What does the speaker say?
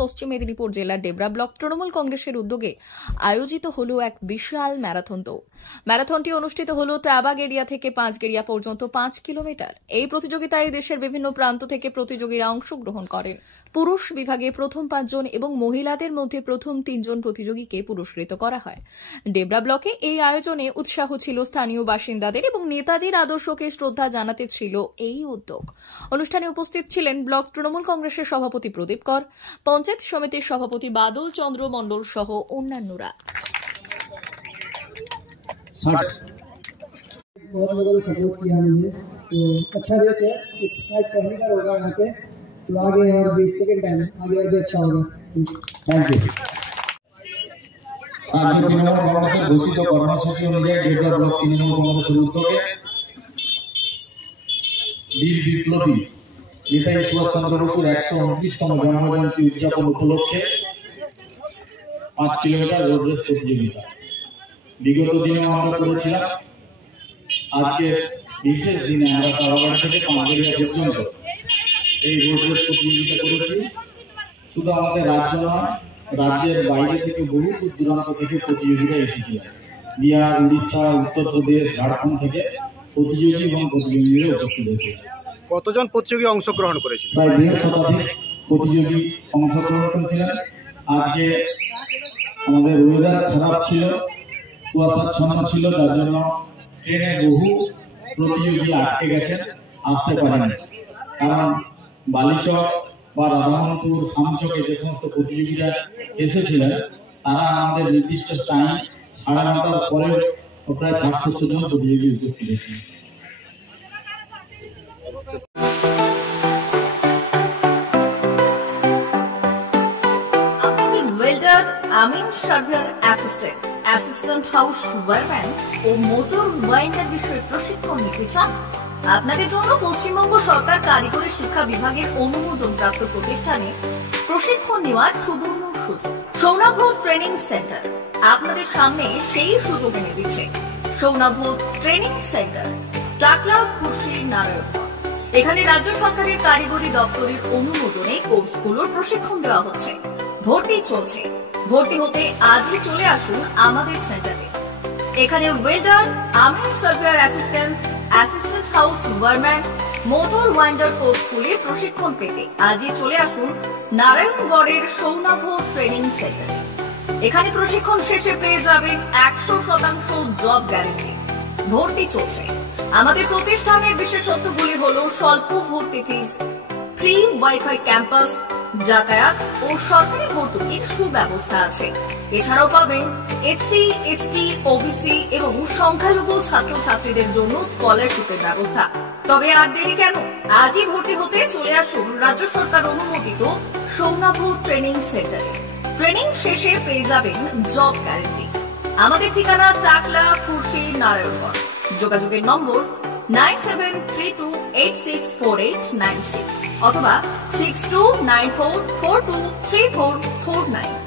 পশ্চিম মেদিনীপুর জেলার ডেবরা ব্লক তৃণমূল কংগ্রেসের উদ্যোগে আয়োজিত হলো এক বিশাল ম্যারাথন দৌড়। ম্যারাথনটি অনুষ্ঠিত হলো টাবাগেরিয়া থেকে পাঁচগেরিয়া পর্যন্ত 5 কিলোমিটার। এই প্রতিযোগিতায় দেশের বিভিন্ন প্রান্ত থেকে প্রতিযোগীরা অংশগ্রহণ করেন। পুরুষ বিভাগে প্রথম 5 জন এবং মহিলাদের মধ্যে প্রথম 3 জন প্রতিযোগীকে পুরস্কৃত করা হয়। ডেবরা ব্লকে এই আয়োজনে উৎসাহ ছিল স্থানীয় বাসিন্দাদের এবং নেতাজির আদর্শকে শ্রদ্ধা জানাতে ছিল এই উদ্যোগ। অনুষ্ঠানে উপস্থিত ছিলেন ব্লক তৃণমূল কংগ্রেসের সভাপতি প্রদীপ কর, পঞ্চায়েত সমিতির সভাপতি বাদল চন্দ্র মণ্ডল সহ অন্যান্যরা। बहुत लोगों ने सपोर्ट किया मुझे, तो अच्छा रेस है। शायद पहली बार होगा यहाँ पे, तो आगे और भी सेकंड टाइम आगे और भी अच्छा होगा। Thank you. রাজ্য তৃণমূল কংগ্রেসের ঘোষিত কর্মসূচি অনুযায়ী ডেবরা ব্লক তৃণমূল কংগ্রেসের উদ্যোগে বীর বিপ্লবী নেতাজি সুভাষচন্দ্র বসুর 129তম জন্মজয়ন্তী উদযাপন উপলক্ষে 5 কিলোমিটার রোড রেস প্রতিযোগিতা বিগত দিনে আমরা করেছিলাম। আজকে বিশেষ দিনে আমরা তারাবাড়ি থেকে পাঁচগেরিয়া পর্যন্ত এই রোড রেস প্রতিযোগিতা করেছি। শুধু আমাদের রাজ্য নয়, রাজ্যের বাইরে থেকে বহু দূর দূরান্ত থেকে প্রতিযোগীরা এসেছিলেন। বিহার, উড়িষ্যা, উত্তরপ্রদেশ, ঝাড়খণ্ড থেকে প্রতিযোগী এবং প্রতিযোগীরা উপস্থিত হয়েছিলেন। কতজন প্রতিযোগী অংশগ্রহণ করেছিল? প্রায় 1.5 শতাধিক প্রতিযোগী অংশগ্রহণ করেছিলেন। আজকে আমাদের ওয়েদার খারাপ ছিল, কুয়াশাচ্ছন্ন ছিল, যার জন্য ট্রেনে বহু প্রতিযোগী আটকে গেছেন, আসতে পারেনি। কারণ বালিচক বা রাধামোহনপুর, শামচকে যে সমস্ত প্রতিযোগীরা এসেছিলেন তারা আমাদের নির্দিষ্ট টাইম 9:30টার পরে প্রায় 60-70 জন প্রতিযোগী উপস্থিত হয়েছিলেন। ওয়েল্ডার, আমিন surveyor assistant, assistant house wireman ও মোটর ওয়াইন্ডার বিষয়ে প্রশিক্ষণ নিতে চান? আপনাদের জন্য পশ্চিমবঙ্গ সরকার কারিগরি শিক্ষা বিভাগের অনুমোদনপ্রাপ্ত প্রতিষ্ঠানে প্রশিক্ষণ নেওয়ার সুবর্ণ সুযোগ। সৌনাভ ট্রেনিং সেন্টার আপনাদের সামনে সেই সুযোগ এনে দিচ্ছে। সৌনাভ ট্রেনিং সেন্টার, টাকলা, খুশি, নারায়ণগড়। এখানে রাজ্য সরকারের কারিগরি দপ্তরের অনুমোদনে কোর্সগুলোর প্রশিক্ষণ দেওয়া হচ্ছে। ভর্তি চলছে। ভর্তি হতে আজই চলে আসুন আমাদের সেন্টারে। এখানে ওয়েল্ডার, আমিন surveyor assistant, assistant house wireman, motor winder কোর্সগুলি প্রশিক্ষণ পেতে আজই চলে আসুন নারায়ণগড়ের সৌনাভ ট্রেনিং সেন্টারে। এখানে প্রশিক্ষণ শেষে পেয়ে যাবেন 100% জব গ্যারান্টি। ভর্তি চলছে। আমাদের প্রতিষ্ঠানের বিশেষত্বগুলি হল স্বল্প ভর্তি ফিস, ফ্রি ওয়াইফাই ক্যাম্পাস, যাতায়াত ও সরকারি ভর্তুকির সুব্যবস্থা আছে। এছাড়াও পাবেন এসসি, এসটি, ওবিসি এবং সংখ্যালঘু ছাত্রছাত্রীদের জন্য স্কলারশিপের ব্যবস্থা। তবে আর দেরি কেন, আজই ভর্তি হতে চলে আসুন রাজ্য সরকার অনুমোদিত সৌনাভ ট্রেনিং সেন্টারে। ট্রেনিং শেষে পেয়ে যাবেন জব গ্যারান্টি। আমাদের ঠিকানা টাকলা, খুশি, নারায়ণগড়। যোগাযোগের নম্বর 9732864896 অথবা 6294423449।